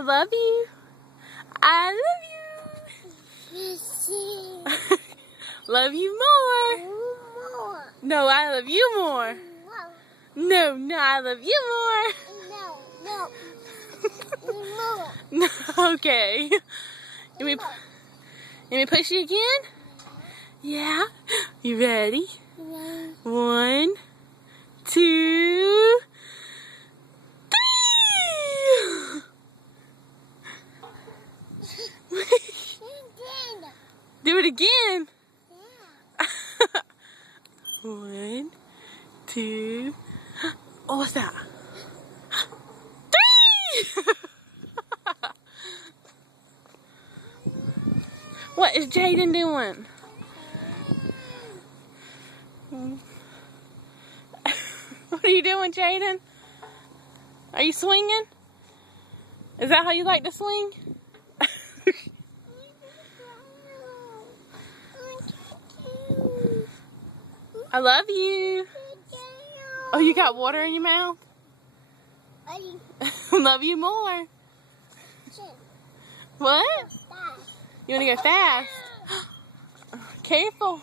love you. I love you. Love you more. No, I love you more. No, I love you more. No. Okay. Let me push you again? Yeah. You ready? Yeah. 1, 2, 3. Do it again. Yeah. 1, 2. Oh, what's that? 3. What is Jaden doing? What are you doing, Jaden? Are you swinging? Is that how you like to swing? I love you. Oh, you got water in your mouth? Love you more. What? You want to go fast? Careful.